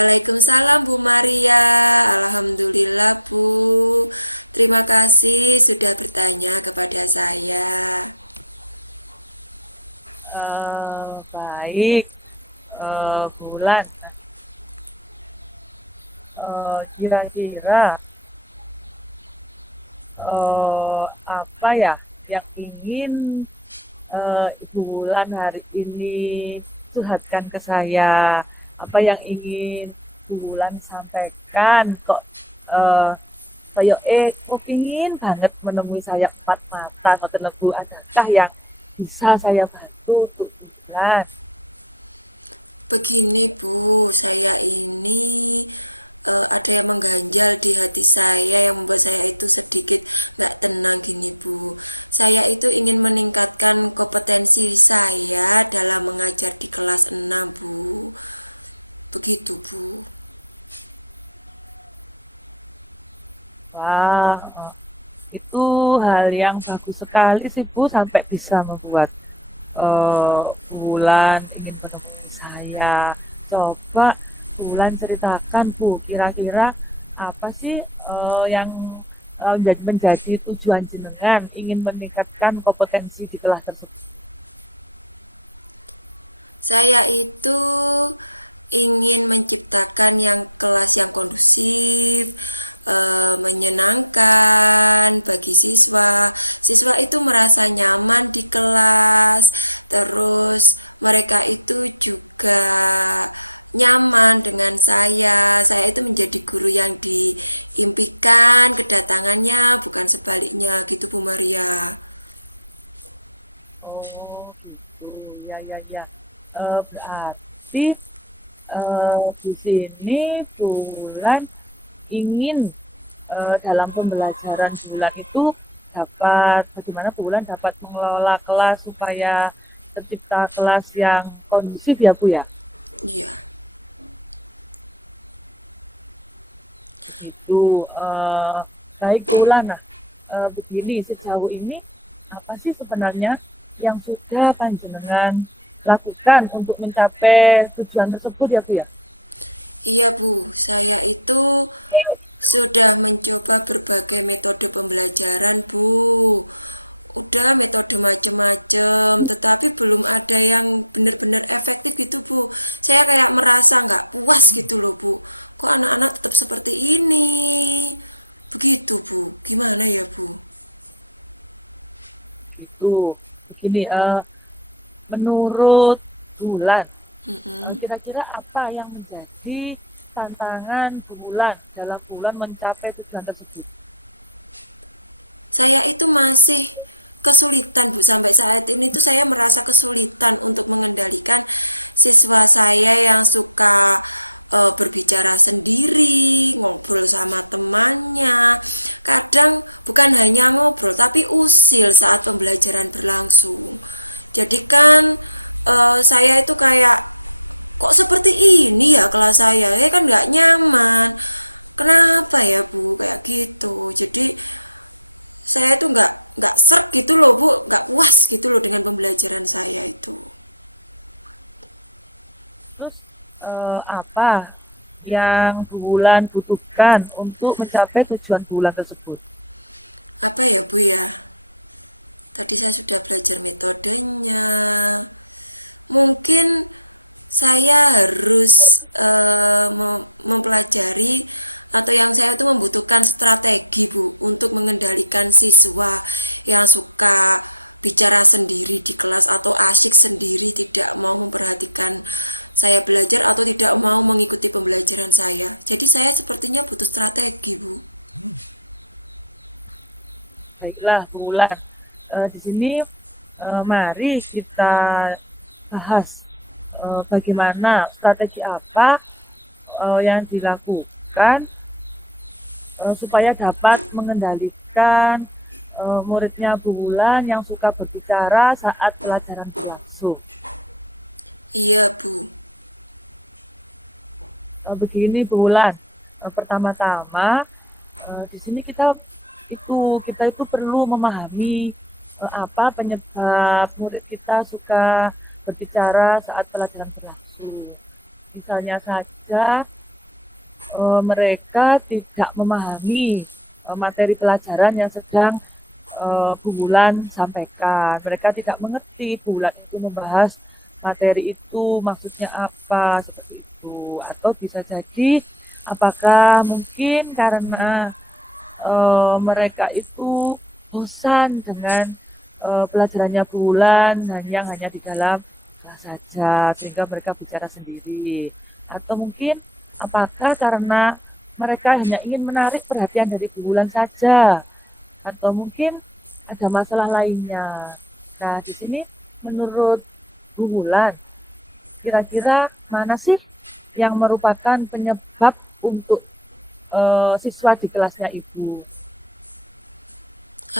Waalaikumsalam Bu Maria. Alhamdulillah Bu. Terima kasih sudah bertanya kepada saya. Baik, bulan. Kira-kira apa ya yang ingin bulan hari ini curhatkan ke saya? Apa yang ingin bulan sampaikan? Kok eh, kayak kok pingin banget menemui saya empat mata, ngoten lho Bu. Adakah yang bisa saya bantu untuk bulan? Begini Bu, saya ini ada yang mengganjal di hati saya yang membuat saya itu sedikit nggak tenang gini Bu. Saya itu ingin meningkatkan kompetensi saya dalam mengajar di kelas 6 Bu. Begitu Bu. Wah, itu hal yang bagus sekali sih Bu, sampai bisa membuat Bulan ingin menemui saya. Coba Bulan ceritakan Bu, kira-kira apa sih yang menjadi tujuan jenengan ingin meningkatkan kompetensi di kelas tersebut? Saya itu ingin menciptakan yang kelas yang kondusif, menyenangkan bagi siswa. Siswa itu merasa nyaman di kelas, terus mereka itu juga nyaman dengan saya. Saya itu menjadi guru yang diimpikan kedatangannya, bukan sebaliknya gitu Bu Maria. Oh gitu, ya ya ya. Berarti di sini Bulan ingin dalam pembelajaran Bulan itu dapat bagaimana Bulan dapat mengelola kelas supaya tercipta kelas yang kondusif ya Bu ya. Iya. Begitu. Baik Bulan. Nah, begini sejauh ini apa sih sebenarnya yang sudah panjenengan lakukan untuk mencapai tujuan tersebut ya Bu ya? Iya Bu, saya itu sudah mencoba berbagai metode pembelajaran Bu. Udah metode macem-macem, tetapi belum ada yang benar-benar efektif gitu Bu. Saya kayak merasa nggak puas gitu loh Bu. Kok anak-anak tetap seperti ini? Begitu Bu, gimana ya Bu? Itu begini, menurut Bulan, Mm-mm. kira-kira apa yang menjadi tantangan Bulan dalam Bulan mencapai tujuan tersebut? Saya itu masih kesulitan Bu, sampai saat ini tuh saya merasa kesulitan untuk mengendalikan siswa saya yang suka berbicara sendiri, ngobrol sama temannya. Kadang bukan hanya ngobrol tapi usil saat pembelajaran berlangsung. Jadi kan saya itu kayak kok seperti ini ya kelas saya, ya kan nggak nyaman. Kenapa ya Bu kayak gitu? Jadi saya tuh nggak serk gitu loh Bu, nggak puas gitu loh dengan pembelajaran saya itu. Terus apa yang Bulan butuhkan untuk mencapai tujuan Bulan tersebut? Apa ya Bu ya, tadi saya sudah belajar metodenya, mungkin saya harus mempelajari atau yang saya itu membutuhkan strategi Bu untuk mengendalikan siswa yang suka bicara sendiri di kelas atau asyik sendiri, tidak mau memperhatikan saya belajar atau tidak mau mengikuti pembelajaran saya. Jadi saya sepertinya butuh strategi Bu. Baiklah, Bulan. Di sini mari kita bahas bagaimana strategi apa yang dilakukan supaya dapat mengendalikan muridnya Bulan yang suka berbicara saat pelajaran berlangsung. Iya Bu. Begini Bulan, pertama-tama di sini kita itu perlu memahami apa penyebab murid kita suka berbicara saat pelajaran berlangsung. Misalnya saja mereka tidak memahami materi pelajaran yang sedang Bu Wulan sampaikan. Mereka tidak mengerti Bu Wulan itu membahas materi itu maksudnya apa seperti itu. Atau bisa jadi apakah mungkin karena mereka itu bosan dengan pelajarannya Bu Wulan yang hanya di dalam kelas saja sehingga mereka bicara sendiri. Atau mungkin apakah karena mereka hanya ingin menarik perhatian dari Bu Wulan saja atau mungkin ada masalah lainnya. Nah, di sini menurut Bu Wulan, kira-kira mana sih yang merupakan penyebab untuk siswa di kelasnya Ibu?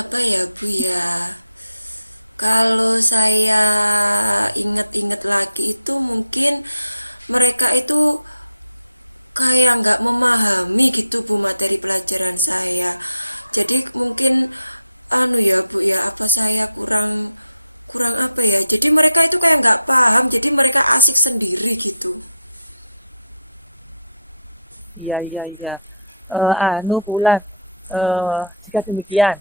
Apa ya Bu ya? Kalau saya ingat-ingat lagi itu mungkin mereka itu kayak nggak memahami gitu Bu materi pelajaran saya. Jadi mungkin anu ya Bu ya, apa saya kurang kurang apa ya? Jadi mereka itu kayak nggak paham, jadi mereka asik sendiri gitu. Iya, iya, iya. Anu Bulan, jika demikian,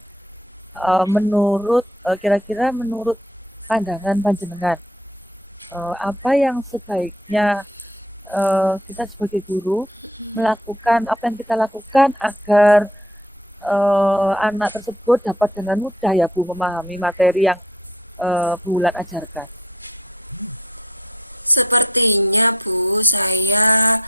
kira-kira menurut pandangan panjenengan, apa yang sebaiknya kita sebagai guru melakukan, apa yang kita lakukan agar anak tersebut dapat dengan mudah ya Bu memahami materi yang Bulan ajarkan. Sepertinya Bu, saya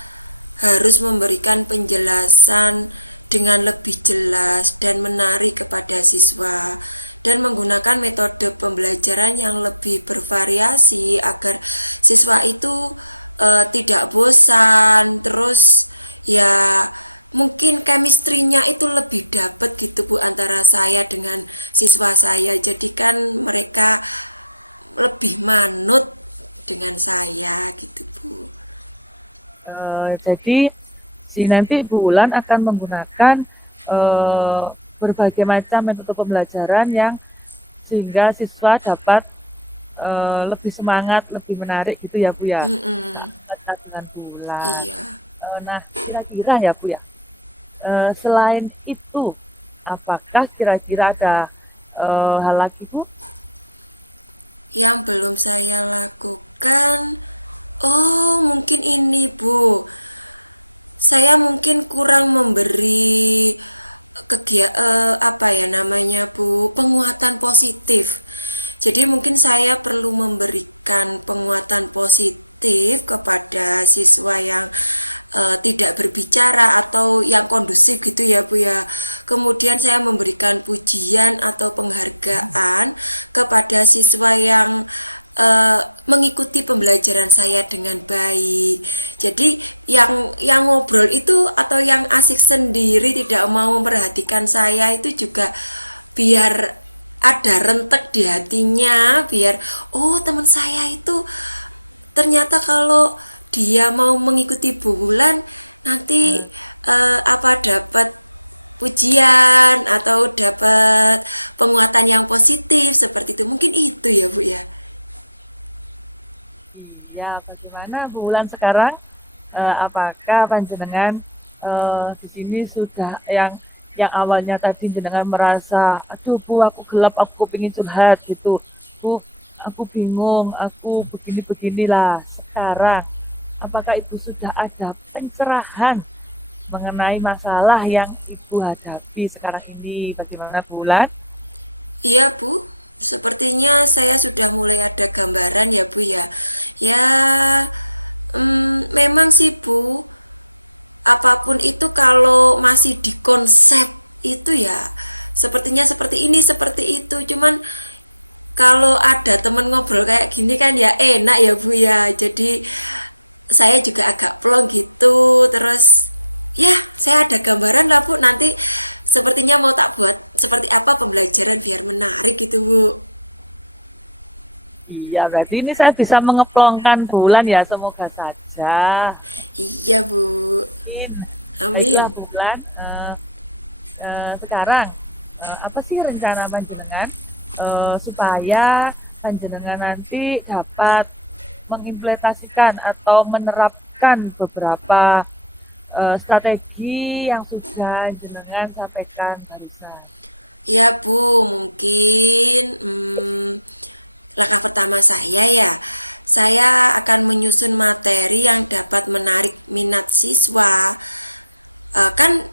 harus memberikan penjelasan dengan lebih jelas dan menarik kepada siswa dan menggunakan metode pembelajaran yang lebih bervariasi agar siswa itu tidak bosan, terus ya mungkin chemistry-nya itu lebih dapat gitu Bu antara saya dengan siswa saya, jadi kan mereka lebih manut dengan saya gitu Bu. Jadi si nanti Bulan akan menggunakan eh, berbagai macam metode pembelajaran yang sehingga siswa dapat lebih semangat, lebih menarik gitu ya Bu ya. Mm-mm. Saat dengan Bulan. Iya. Nah, kira-kira ya Bu ya, selain itu, apakah kira-kira ada hal lagi Bu? Yang belum saya lakukan, oh mungkin ini Bu. Saya mungkin kurang memberi apa ya namanya Bu, penguatan positif. Jadi mungkin saya perlu memberikan penguatan positif kepada siswa yang tidak berbicara atau yang kondusif gitu ya Bu ya. Kemudian saya memberikan pujian atau penghargaan kepada siswa yang mengikuti pembelajaran saya dengan baik. Jadi yang ngobrol itu atau yang asik sendiri tidak mau memperhatikan saya itu juga biar ada rentek di hatinya, biar oh teman saya itu ternyata kalau dia mau mengikuti bulan nanti apa dapat pujian atau dapat penguatan yang positif seperti itu, mungkin itu ya Bu ya. Iya, bagaimana Bulan sekarang? Apakah panjenengan di sini sudah yang awalnya tadi jenengan merasa, aduh Bu, aku gelap, aku pengen curhat gitu, Bu, aku bingung, aku begini-beginilah. Sekarang, apakah Ibu sudah ada pencerahan mengenai masalah yang Ibu hadapi sekarang ini? Bagaimana Bulan? Iya Bu, sepertinya saya sudah mulai ada gambaran ya Bu ya. Ya, memang sih Bu, apapun itu kalau masih di konsep itu ya sepertinya seperti ini seperti itu, cuman kalau ada temen ngobrol kayak gini kan ya enak ya Bu ya, jadi saya juga agak plong gitu, terus ya saya ada gambaran lah Bu, nanti sepertinya mau tak buat seperti apa pembelajaran biar menarik gitu Bu. Iya, berarti ini saya bisa mengeplongkan Bulan ya, semoga saja. Iya Bu, Mungkin. Baiklah amin. Bulan, sekarang apa sih rencana panjenengan supaya panjenengan nanti dapat mengimplementasikan atau menerapkan beberapa strategi yang sudah jenengan sampaikan barusan? Ya Bu, mungkin langkah pertama saya akan menyusun materi yang dapat menarik minat siswa. Kan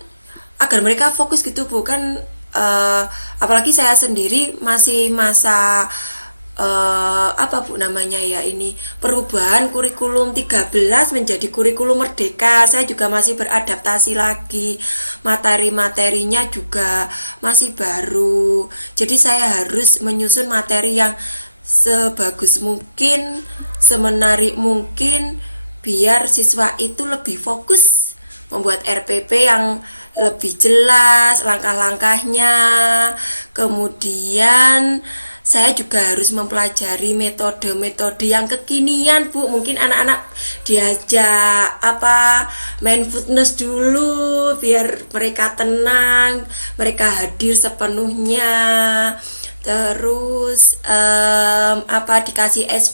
agar mereka fokus gitu Bu, kan apalagi saya sendiri masih masa apa Bu namanya ya, ini perubahan kurikulum 13 menjadi kurikulum merdeka. Saya juga masih beradaptasi lagi, materi-materinya juga masih baru, jadi saya harus menyusun materi yang sebagus mungkin, semenarik mungkin, biar siswa itu lebih fokus membuat RPP yang lebih jelas langkah-langkahnya. Kemudian saya juga harus mempelajari metode-metode yang kekinian Bu. Mungkin anak-anak diajak main fitness dulu biar mereka tenang, mereka hadir sepenuhnya. Terus dikasih ice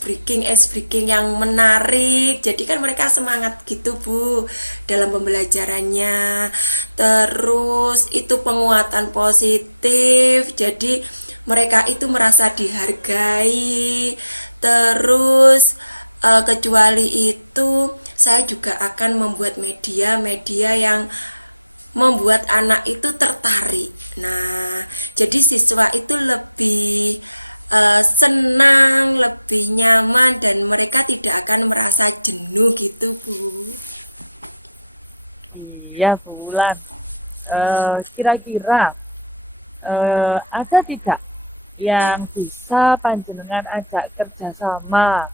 breaking yang menarik, jadi kan mereka semangat gitu Bu dalam pembelajarannya. Terus itu penguatan positif, jadi mereka itu merasa dihargai. Terus kecuali itu, saya juga akan membuat media-media yang membuat anak itu tertarik. Nah, jadi siswa itu lebih senang, lebih nyaman, dan mereka tidak akan merasa jenuh gitu Bu. Iya, Bu Wulan. Kira-kira ada tidak yang bisa panjenengan ajak kerjasama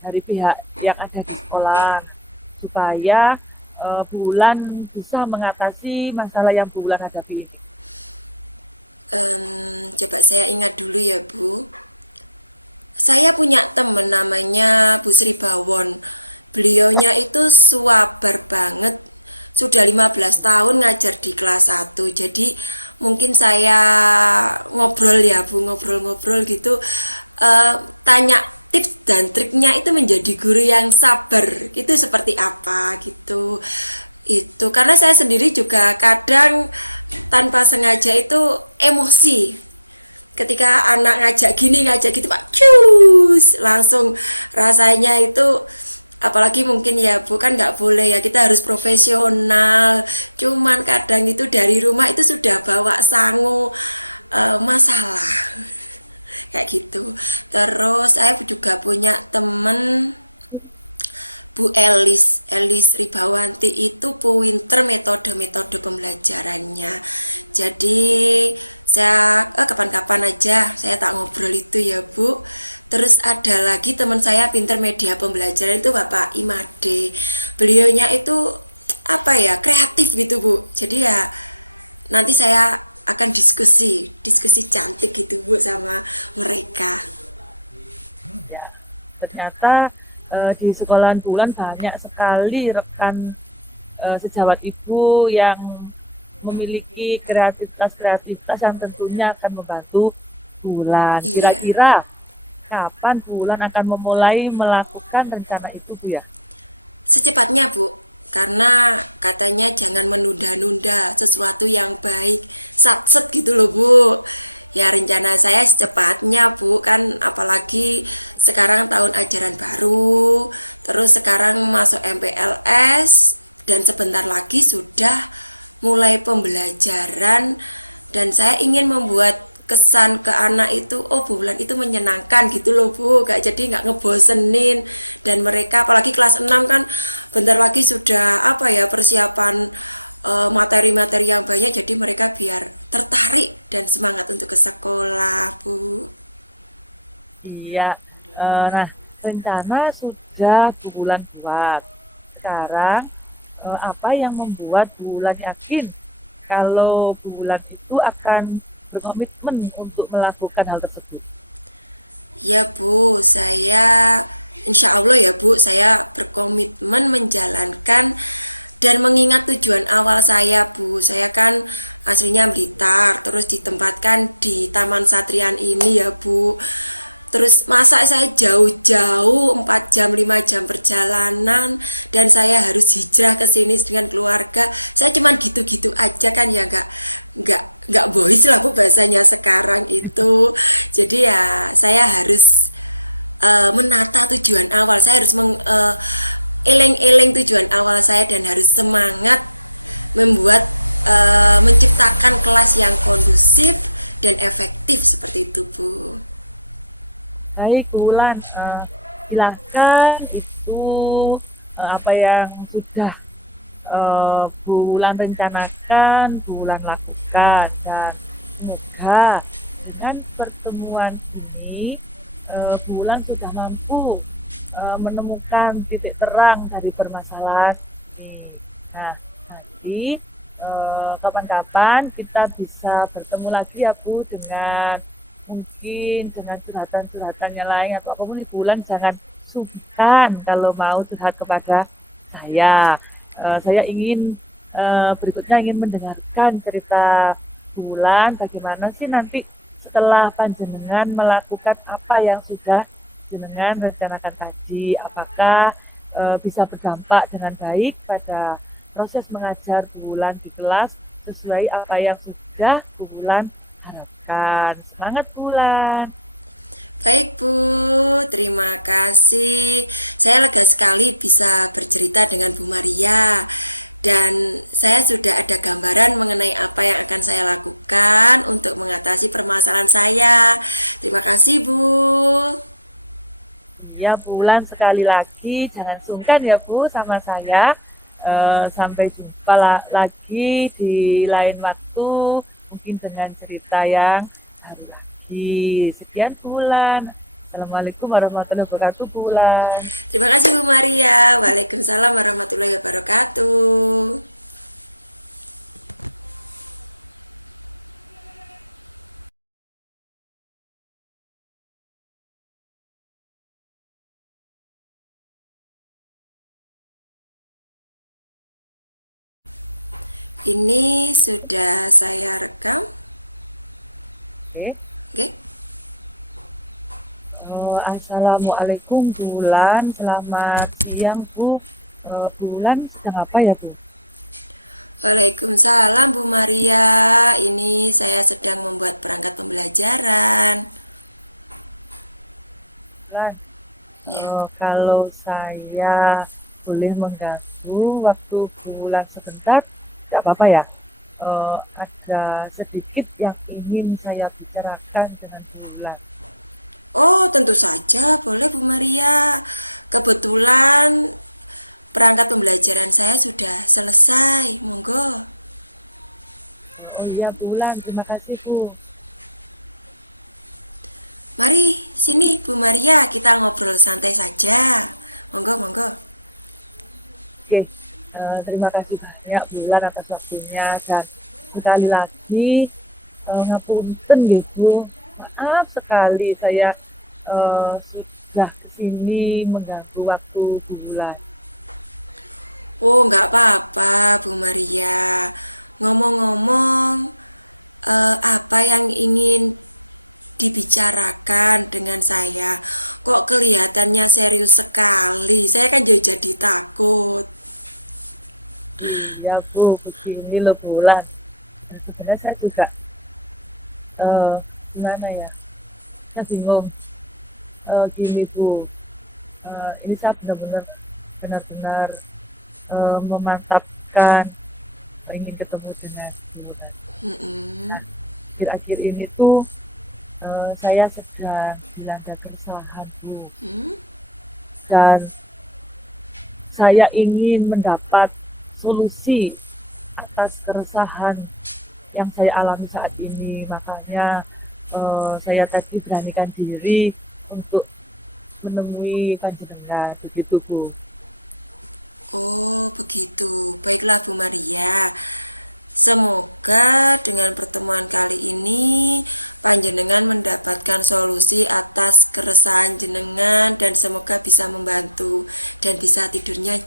dari pihak yang ada di sekolah supaya Bu Wulan bisa mengatasi masalah yang Bu Wulan hadapi ini? Coba saya ingat dulu ya Bu. Saya punya temen namanya Bu Sri Bawon. Beliaunya itu suabar banget. Sudah 15 tahun ngajar di kelas 1. Jadi mungkin saya ngobrol ya Bu, ngobrol-ngobrol gitu. Tanya tips dan triknya itu menjadi guru yang sabar. Itu seperti apa gitu. Itu karena saya sendiri juga kadang tanpa sengaja itu emosi ketika anak ngajak gini ngajak gitu Pak, cus langsung rasanya itu. Apalagi mungkin ya Bu, kan nggak boleh ya, kita harus profesional, cuman kadang itu dari rumah itu sudah bawa sangu masalah kayak gitu. Terus saya juga punya temen Bu Elis Ribawanti, itu pinter metode-metode pembelajarannya. Jadi saya kapan-kapan aja saya tak ngobrol itu ya Bu. Terus ada lagi teman saya pinter media pembelajaran itu Bapak Imade. Beliaunya itu kreatif gitu Bu. Jadi ya nanti saya akan diskusi cantik gitu Bu sama mereka. Ya, ternyata di sekolahan Bulan banyak sekali rekan sejawat ibu yang memiliki kreativitas yang tentunya akan membantu Bulan. Iya, Kira-kira kapan Bulan akan memulai melakukan rencana itu, Bu ya? secepatnya Bu. Karena katanya jangan menunda-nunda sesuatu yang baik. Satset gitu loh Bu. Ya rencana saya secepatnya Bu, kan apalagi sekarang tahun ajaran baru, terus sekarang masuk MPLS, dan sebentar lagi sudah mulai pembelajaran, dan saya ingin membuat kesan ke anak itu, oh bulan itu menyenangkan gitu loh Bu, gak jadi nggak ngebosenin. Dan mereka apalagi kelas 6 kan bentar lagi sudah persiapan materi-materi yang banyak, jadi mereka biar tertarik dan semangat untuk ke sekolah Bu. Iya. Nah, rencana sudah Bulan buat. Sekarang apa yang membuat Bulan yakin kalau Bulan itu akan berkomitmen untuk melakukan hal tersebut? Ya Bu, saya insya Allah ya Bu, saya berkomitmen menjalankan dan mengingat tujuan awal saya Bu. Saya kan aslinya Blitar, terus ditempatkan di Taman Satrian ini ya Bu. Terus masa saya jauh-jauh 4 jam 5 jam perjalanan dan saya harus hijrah ke sini dengan keluarga. Saya cuman gitu-gitu aja kan ya, nggak boys lah bu bahasanya sekarang itu. Jadi ya saya harus menata tujuan awal. Saya harus eleng-eleng tujuan awal saya dan harus semangat membuat menciptakan kelas yang kondusif dan efektif seperti itu bu. Baik, Wulan, silahkan itu apa yang sudah Wulan rencanakan, Wulan lakukan, dan semoga dengan pertemuan ini Wulan sudah mampu menemukan titik terang dari permasalahan ini. Nah, nanti kapan-kapan kita bisa bertemu lagi ya Bu dengan mungkin dengan curhatan-curhatan yang lain atau apapun di bulan jangan sungkan kalau mau curhat kepada saya. Saya ingin berikutnya ingin mendengarkan cerita bulan bagaimana sih nanti setelah panjenengan melakukan apa yang sudah jenengan rencanakan tadi, apakah bisa berdampak dengan baik pada proses mengajar bulan di kelas sesuai apa yang sudah bulan harapkan. Semangat bulan. Baik Bu, terima kasih. Saya lega sekali bisa bercerita dengan Bu Maria. Dan saya sudah ada gambaran mengenai apa yang akan saya lakukan untuk mengatasi permasalahan saya. Terima kasih Bu. Iya bulan sekali lagi jangan sungkan ya Bu sama saya. Sampai jumpa lagi di lain waktu mungkin dengan cerita yang baru lagi. Sekian bulan. Assalamualaikum warahmatullahi wabarakatuh bulan. Terima kasih Bu Maria. Waalaikumsalam warahmatullahi wabarakatuh. Ini sudah saya rekam. Oke. Oke. Assalamualaikum bulan. Selamat siang Bu. Bulan sedang apa ya Bu? Waalaikumsalam Bu Maria. Ini saya sedang membuat perangkat pembelajaran. Bulan. Ya. Kalau saya boleh mengganggu waktu bulan sebentar, tidak apa-apa ya. Ada sedikit yang ingin saya bicarakan dengan bulan. Oh, tentu saja boleh Bu Maria. Kebetulan perangkat pembelajaran saya sudah selesai. Monggo. Oh iya bulan, terima kasih Bu. Mari sini Bu Maria, kita ngobrol santai saja. Monggo, monggo. Oke, terima kasih banyak bulan atas waktunya dan sekali lagi ngapunten nggih Bu. Maaf sekali saya sudah kesini mengganggu waktu bulan. Oh, nggak apa-apa Bu Maria. Ngomong-ngomong, apa yang ingin dibicarakan dengan saya? Kok kelihatannya serius sekali? Saya kan jadi takut. Iya Bu, begini loh bulan. Sebenarnya saya juga eh gimana ya? Saya bingung. Gini Bu, ini saya benar-benar memantapkan ingin ketemu dengan bulan. Mm-mm. Nah, akhir-akhir ini tuh saya sedang dilanda keresahan Bu, Hmm? dan saya ingin mendapat solusi atas keresahan yang saya alami saat ini. Makanya saya tadi beranikan diri untuk menemui panjenengan begitu Bu. Oh, begitu. Baiklah Bu Maria. Semoga dengan pertemuan kali ini panjenengan mendapatkan solusi atas keresahan jenengan dan semoga bisa membantu dan bisa tidurnya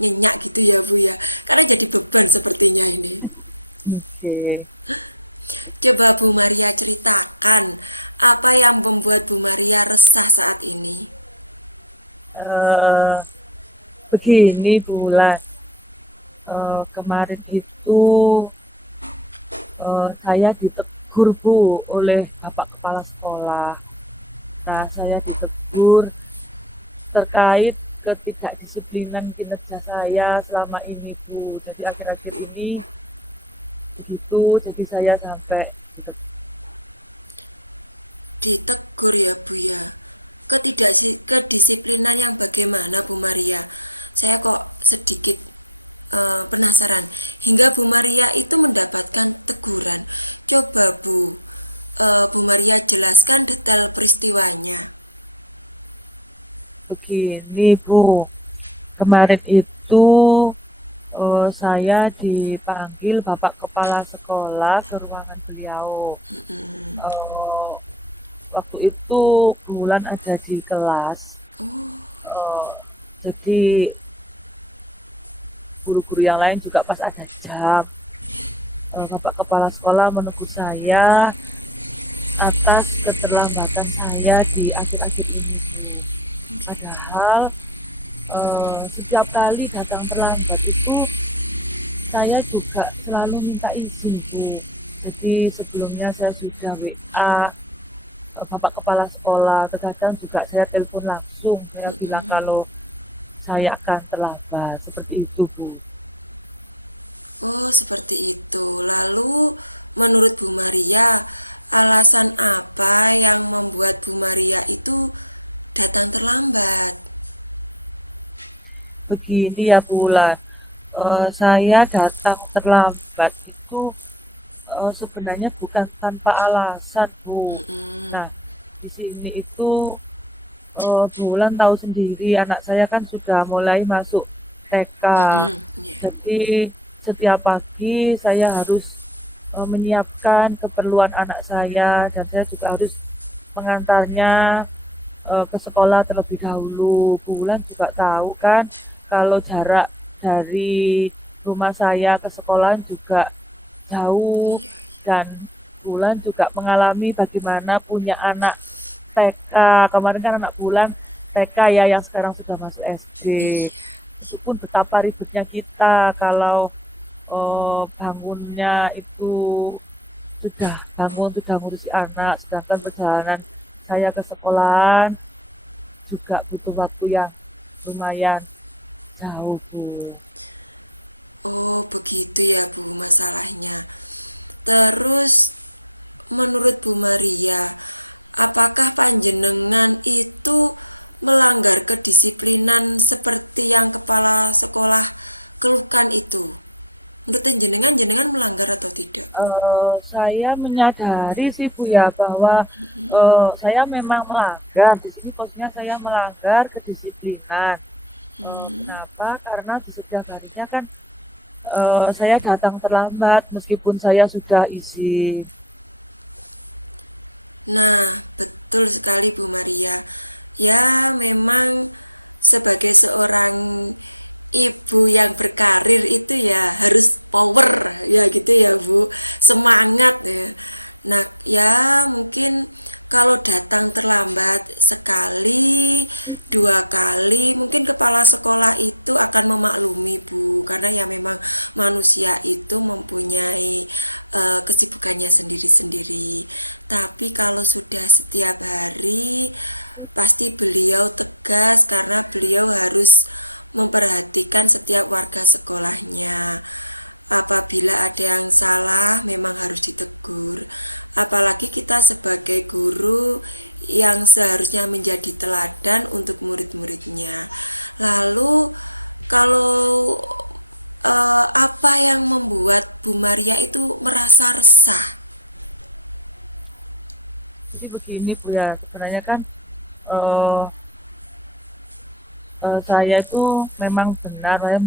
nyenyak gitu ya Bu ya. Karena jadi beban sepertinya ini. Oke. Coba Bu Maria ceritakan apa yang membuat Bu Maria resah saat ini. Eh, Begini Bulan, kemarin itu saya ditegur Bu oleh Bapak Kepala Sekolah. Nah, saya ditegur terkait ketidakdisiplinan kinerja saya selama ini Bu. Jadi akhir-akhir ini begitu, jadi saya sampai ditegur. Ditegur ya Bu ya. Kedisiplinan yang bagaimana Bu Maria? Saya kok sedikit penasaran. Hingga Bu Maria itu mendapatkan teguran. Coba Bu Maria jelaskan detail peristiwanya. Begini Bu, kemarin itu saya dipanggil Bapak Kepala Sekolah ke ruangan beliau. Eh, Waktu itu Bulan ada di kelas. Oh, Eh, jadi guru-guru yang lain juga pas ada jam. Bapak Kepala Sekolah menegur saya atas keterlambatan saya di akhir-akhir ini. Bu. Padahal setiap kali datang terlambat itu saya juga selalu minta izin Bu. Jadi sebelumnya saya sudah WA Bapak Kepala Sekolah, terkadang juga saya telepon langsung, saya bilang kalau saya akan terlambat, seperti itu Bu. oh seperti itu. Lalu menurut Bu Maria, alasan apa yang membuat Bu Maria itu datang terlambat? Begini ya Bulan, saya datang terlambat itu sebenarnya bukan tanpa alasan Bu. Mm-mm. Nah, di sini itu Bulan tahu sendiri anak saya kan sudah mulai masuk TK. Mm-mm. Yeah. Jadi setiap pagi saya harus menyiapkan keperluan anak saya dan saya juga harus mengantarnya ke sekolah terlebih dahulu. Bulan juga tahu kan kalau jarak dari rumah saya ke sekolah juga jauh dan Bulan juga mengalami bagaimana punya anak TK. Kemarin kan anak Bulan TK ya yang sekarang sudah masuk SD. Meskipun betapa ribetnya kita kalau bangunnya itu sudah bangun, sudah ngurusi anak, sedangkan perjalanan saya ke sekolahan juga butuh waktu yang lumayan jauh, Bu. Oh begitu ya Bu masalahnya. Terus menurut Bu Maria, apakah panjenengan itu melanggar kedisiplinan seperti yang kepala sekolah keluhkan itu? Menurut jenengan, jenengan melanggar atau tidak? Saya menyadari sih Bu ya bahwa saya memang melanggar. Di sini posisinya saya melanggar kedisiplinan. Kenapa? Karena di setiap harinya kan saya datang terlambat meskipun saya sudah izin. Nah, betul sekali Bu Maria. Ya, memang sebagai seorang ibu yang berkarir itu ya harus power ya gitu ya Bu. Semangat ya. Nah, ya mungkin kalau datang terlambat sekali, dua kali, mungkin kepala sekolah itu akan memaklumi Bu, karena ya memang manusia itu mempunyai kesibukannya sendiri-sendiri. Tapi kalau sudah setiap hari, pasti beliau tegas karena beliau harus memperhatikan setiap warga sekolahnya. Apabila ada yang salah memang harus ditegur. Apalagi kita sebagai guru yang seharusnya menjadi teladan untuk murid-muridnya. Lalu kalau apa yang membuat Bu Maria itu merasa resah? Jadi begini Bu ya, sebenarnya kan eh, saya itu memang benar saya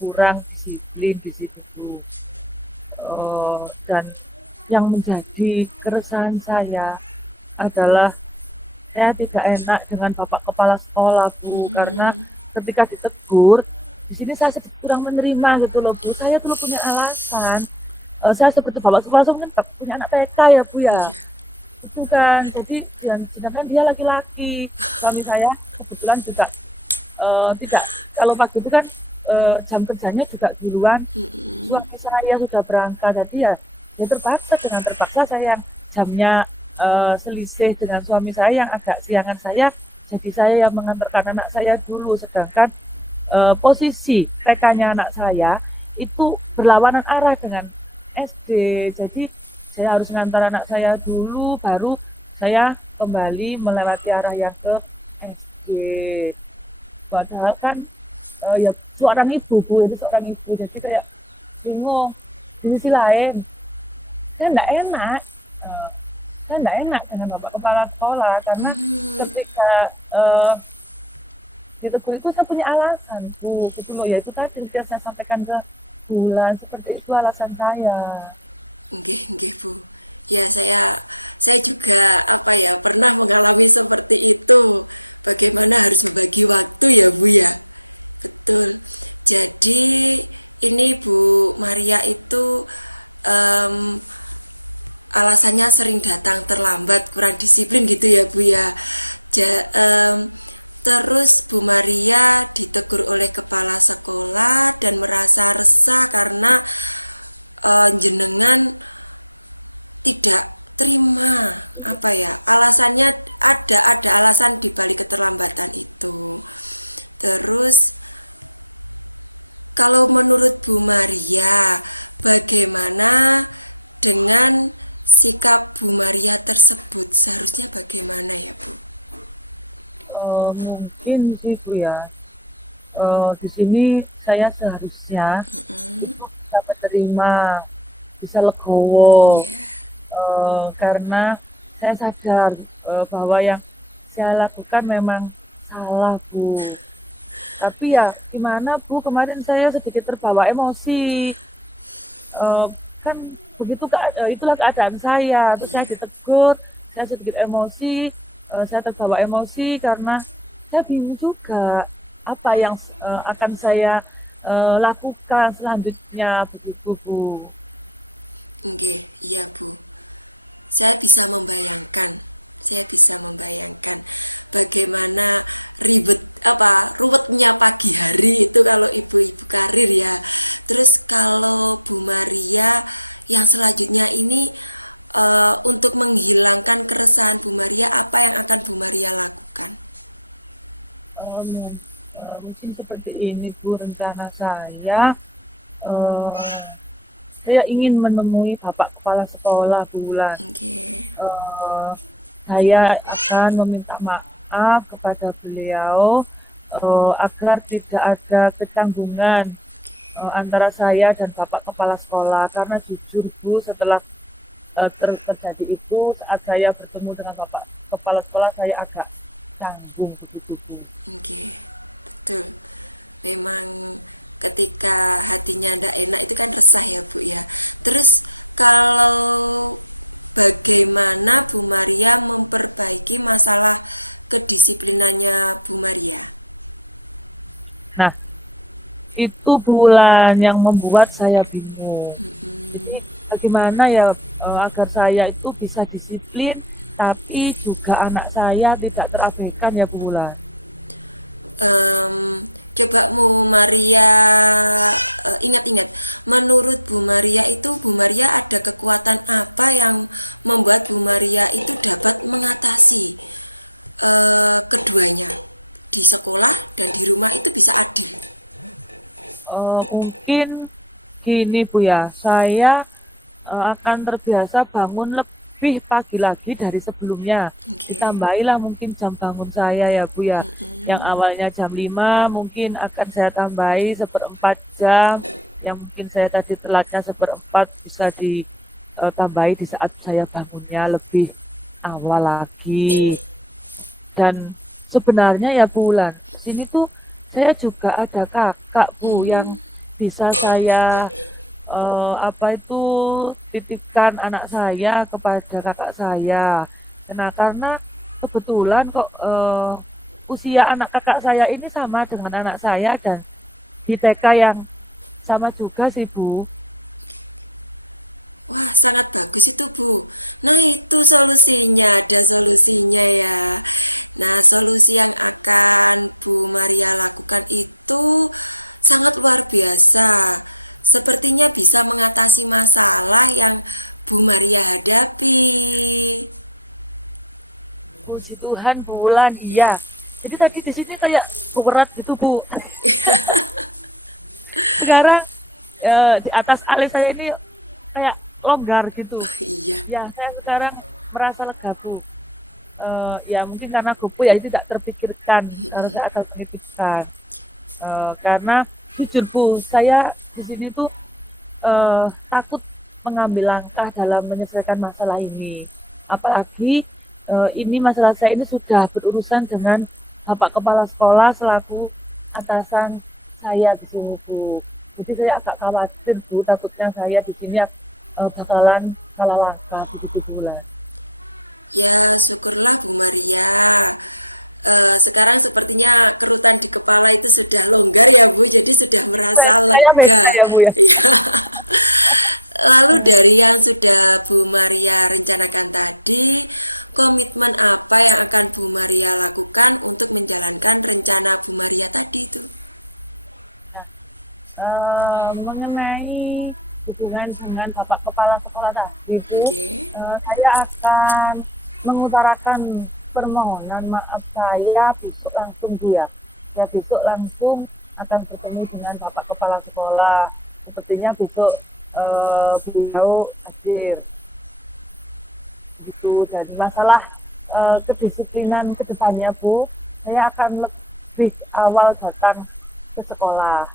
kurang disiplin di situ Bu. Dan yang menjadi keresahan saya adalah saya tidak enak dengan Bapak Kepala Sekolah Bu karena ketika ditegur di sini saya sedikit kurang menerima gitu loh Bu. Saya dulu punya alasan saya seperti bapak kepala sekolah kan punya anak TK ya Bu ya. Iya. Itu kan, jadi dan sedangkan dia laki-laki. Suami saya kebetulan juga tidak, kalau pagi itu kan jam kerjanya juga duluan, Mm-mm. suami saya sudah berangkat, jadi ya ya terpaksa dengan terpaksa saya yang jamnya selisih dengan suami saya yang agak siangan saya, jadi saya yang mengantarkan anak saya dulu, sedangkan posisi TK-nya anak saya itu berlawanan arah dengan SD. Jadi saya harus ngantar anak saya dulu, baru saya kembali melewati arah yang ke SD. Padahal kan ya seorang ibu, Bu, itu seorang ibu. Jadi kayak bingung. Di sisi lain, saya enggak enak. Eh, saya enggak enak dengan Bapak Kepala Sekolah karena Hmm. ketika ditegur itu saya punya alasan, Bu, gitu loh. Ya itu tadi sudah saya sampaikan ke bulan, seperti itu alasan saya. Nggih, nggih Bu. Ya, saya juga apa ya, pernah mengalami seperti itu. Bagaimana harus membagi waktu ya, Bu ya. Betul. Jadi ini Bu Maria itu em, alasannya sering datang terlambat, kurang disiplin gitu ya Bu ya. Terus Bu Maria ditegur oleh kepala sekolah dan merasa resah karena jenengan tidak terima apa ya, alasannya ada alasan di balik keterlambatan itu. Terus kalau menurut Bu Maria, bagaimana dengan sikap Bu Maria tersebut? Seharusnya bagaimana ya, Bu? Mungkin sih Bu ya, di sini saya seharusnya itu bisa menerima, bisa legowo, karena saya sadar bahwa yang saya lakukan memang salah Bu. Tapi ya gimana Bu, kemarin saya sedikit terbawa emosi. Eh, kan begitu itulah keadaan saya. Terus saya ditegur, saya sedikit emosi, saya terbawa emosi karena saya bingung juga apa yang akan saya lakukan selanjutnya begitu Bu. Nggih, iya Bu. Saya bisa membayangkan. Saya bisa membayangkan bagaimana ribet apa ruwetnya pagi hari itu kalau ibu-ibu karir ya. Terus kalau Bu Maria yang selanjutnya ini untuk menghilangkan keresahan Bu Maria, apa yang akan Bu Maria lakukan? Mungkin seperti ini Bu rencana saya. eh, saya ingin menemui Bapak Kepala Sekolah bulan. Oke. eh, saya akan meminta maaf kepada beliau agar tidak ada kecanggungan antara saya dan Bapak Kepala Sekolah karena jujur Bu setelah terjadi itu saat saya bertemu dengan Bapak Kepala Sekolah saya agak canggung begitu Bu. Oke. Betul. Memang ketika hatinya ndak enak itu kan resah ya Bu ya. Terus kalau bagaimana Bu Maria memperbaiki masalah kedisiplinannya Bu Maria? Nah, itu bulan yang membuat saya bingung. Jadi bagaimana ya agar saya itu bisa disiplin tapi juga anak saya tidak terabaikan ya Bu Bulan. Coba Bu Maria ingat-ingat, menurut Bu Maria itu Bu Maria ada kekuatan apa yang membuat Bu Maria itu dapat mengatasi keduanya di sekolah dan di rumah itu bisa adil. Mungkin gini Bu ya, saya akan terbiasa bangun lebih pagi lagi dari sebelumnya. Oke. Ditambahilah mungkin jam bangun saya ya Bu ya. Yang awalnya jam 5 mungkin akan saya tambahi seperempat jam. Yang mungkin saya tadi telatnya seperempat bisa ditambahi di saat saya bangunnya lebih awal lagi. Dan sebenarnya ya bulan, sini tuh saya juga ada kakak Bu yang bisa saya apa itu titipkan anak saya kepada kakak saya. Nah, karena kebetulan kok usia anak kakak saya ini sama dengan anak saya dan di TK yang sama juga sih Bu. Wah, sangat bagus itu, Bu. Nah, itu solusinya, ada solusinya ya. Nah, solusi yang akan Bu Maria lakukan itu sangat luar biasa. Sepertinya bisa mengatasi masalah yang Bu Maria hadapi. Puji Tuhan bulan, iya. Jadi tadi di sini kayak berat gitu Bu. Sekarang di atas alis saya ini kayak longgar gitu. Iya. Ya, saya sekarang merasa lega Bu. Ya mungkin karena gopo ya tidak terpikirkan, karena saya akan menitipkan. Karena jujur Bu, saya di sini tuh takut mengambil langkah dalam menyelesaikan masalah ini. Apalagi ini masalah saya ini sudah berurusan dengan Bapak Kepala Sekolah selaku atasan saya di sini Bu. Jadi saya agak khawatir Bu, takutnya saya di sini bakalan salah langkah begitu bulan. Ya, syukurlah Bu Maria. Sekarang sepertinya kerutan di kepala itu sudah longgar ya Bu, jadi sudah merasa Saya beda lega. ya Bu ya. Ya. Lalu dari yang sudah Bu Maria rencanakan tadi, komitmen apa yang akan Bu Maria lakukan untuk menjalankan rencana Bu Maria tadi itu? Nah, mengenai hubungan dengan Bapak Kepala Sekolah tadi Bu, Oke. saya akan mengutarakan permohonan maaf saya besok langsung Bu ya. Ya besok langsung akan bertemu dengan Bapak Kepala Sekolah. Sepertinya besok beliau hadir gitu. Dan masalah kedisiplinan kedepannya Bu, saya akan lebih awal datang ke sekolah.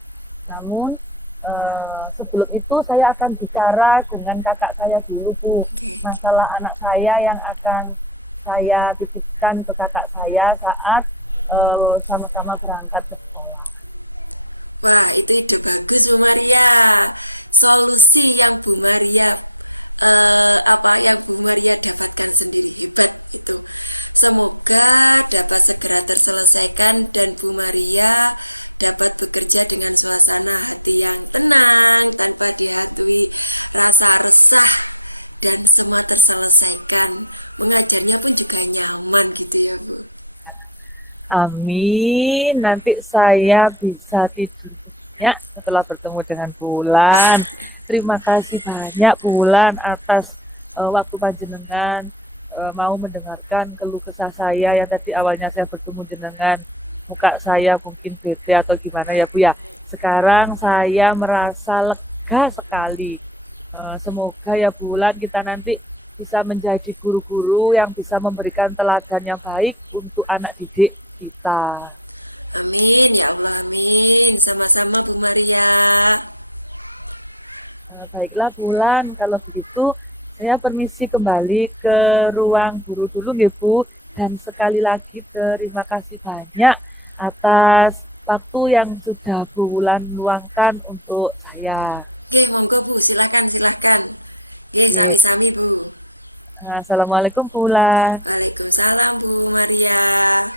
Namun sebelum itu saya akan bicara dengan kakak saya dulu Bu, Oke. masalah anak saya yang akan saya titipkan ke kakak saya saat sama-sama berangkat ke sekolah. Wah, itu ide bagus Bu Maria. Solusi yang Bu Maria apa yang Bu Maria dapatkan sendiri hebat itu. Semoga dapat segera terselesaikan dan Bu Maria dapat bekerja dengan suasana hati yang tenang tanpa dihantui rasa resah dan semua terselesaikan. Mengajarnya pun juga nyaman gitu ya, Bu. Amin. Nanti saya bisa tidurnya setelah bertemu dengan Bulan. Terima kasih banyak Bulan atas waktu panjenengan mau mendengarkan keluh kesah saya yang tadi awalnya saya bertemu jenengan muka saya mungkin bete atau gimana ya Bu ya. Sekarang saya merasa lega sekali. Semoga ya Bulan kita nanti bisa menjadi guru-guru yang bisa memberikan teladan yang baik untuk anak didik kita. Amin ya Allah, amin. Sama-sama Bu Maria. Baiklah Bulan, kalau begitu saya permisi kembali ke ruang guru dulu ya Bu. Dan sekali lagi terima kasih banyak atas waktu yang sudah Bu Bulan luangkan untuk saya. Oke, monggo Bu, silahkan silahkan. Oke, Oke. sami-sami Bu. Nah, Assalamualaikum Bulan. Waalaikumsalam Bu Maria.